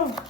Tchau.